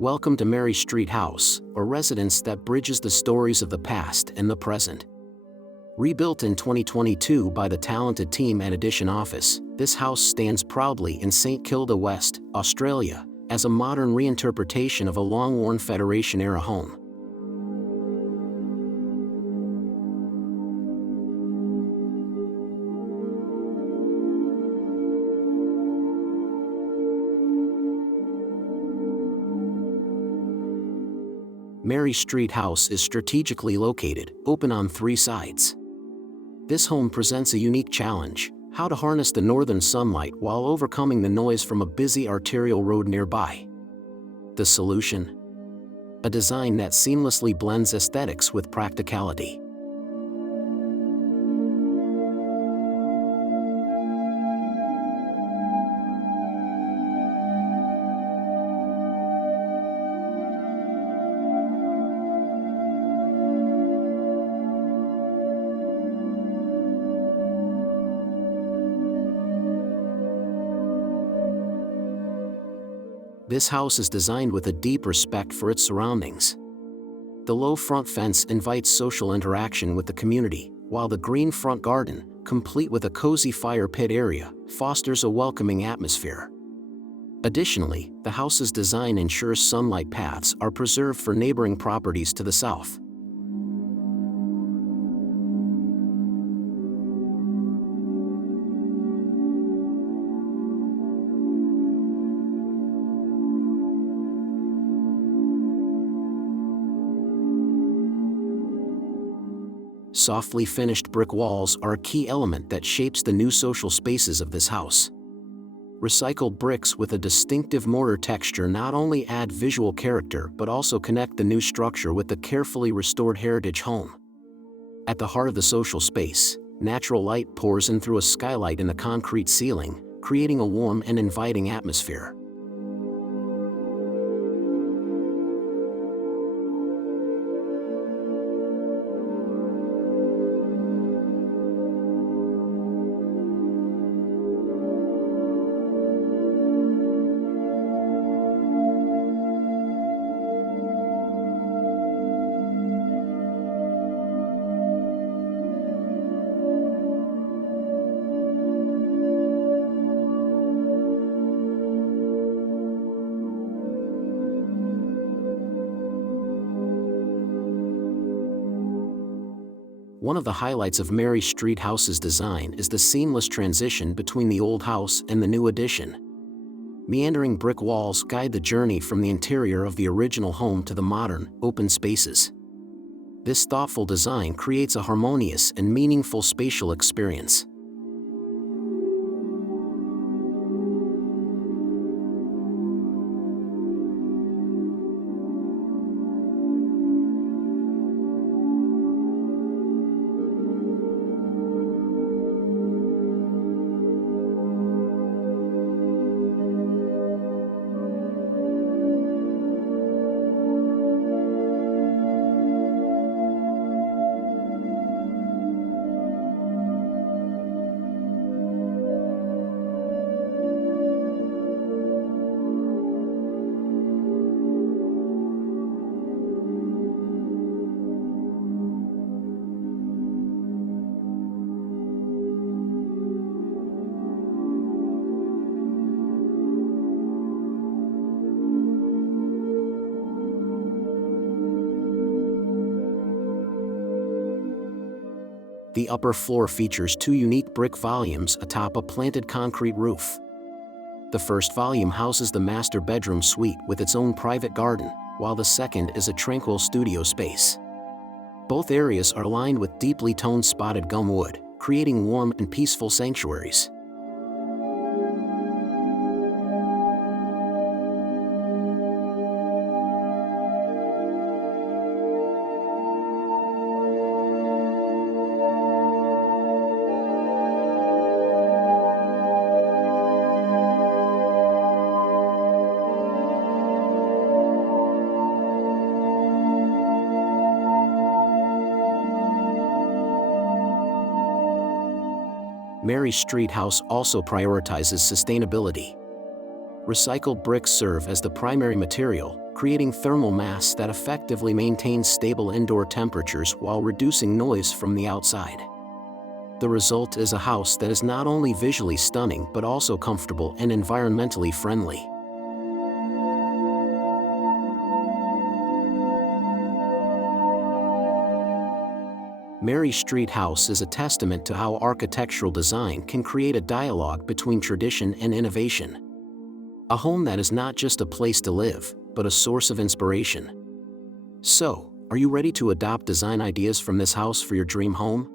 Welcome to Mary Street House, a residence that bridges the stories of the past and the present. Rebuilt in 2022 by the talented team at Edition Office, this house stands proudly in Saint Kilda West, Australia, as a modern reinterpretation of a long-worn Federation-era home. Mary Street House is strategically located, open on 3 sides. This home presents a unique challenge: how to harness the northern sunlight while overcoming the noise from a busy arterial road nearby. The solution? A design that seamlessly blends aesthetics with practicality. This house is designed with a deep respect for its surroundings. The low front fence invites social interaction with the community, while the green front garden, complete with a cozy fire pit area, fosters a welcoming atmosphere. Additionally, the house's design ensures sunlight paths are preserved for neighboring properties to the south. Softly finished brick walls are a key element that shapes the new social spaces of this house. Recycled bricks with a distinctive mortar texture not only add visual character but also connect the new structure with the carefully restored heritage home. At the heart of the social space, natural light pours in through a skylight in the concrete ceiling, creating a warm and inviting atmosphere. One of the highlights of Mary Street House's design is the seamless transition between the old house and the new addition. Meandering brick walls guide the journey from the interior of the original home to the modern, open spaces. This thoughtful design creates a harmonious and meaningful spatial experience. The upper floor features 2 unique brick volumes atop a planted concrete roof. The first volume houses the master bedroom suite with its own private garden, while the second is a tranquil studio space. Both areas are lined with deeply toned spotted gum wood, creating warm and peaceful sanctuaries. Mary Street House also prioritizes sustainability. Recycled bricks serve as the primary material, creating thermal mass that effectively maintains stable indoor temperatures while reducing noise from the outside. The result is a house that is not only visually stunning but also comfortable and environmentally friendly. Mary Street House is a testament to how architectural design can create a dialogue between tradition and innovation. A home that is not just a place to live, but a source of inspiration. So, are you ready to adopt design ideas from this house for your dream home?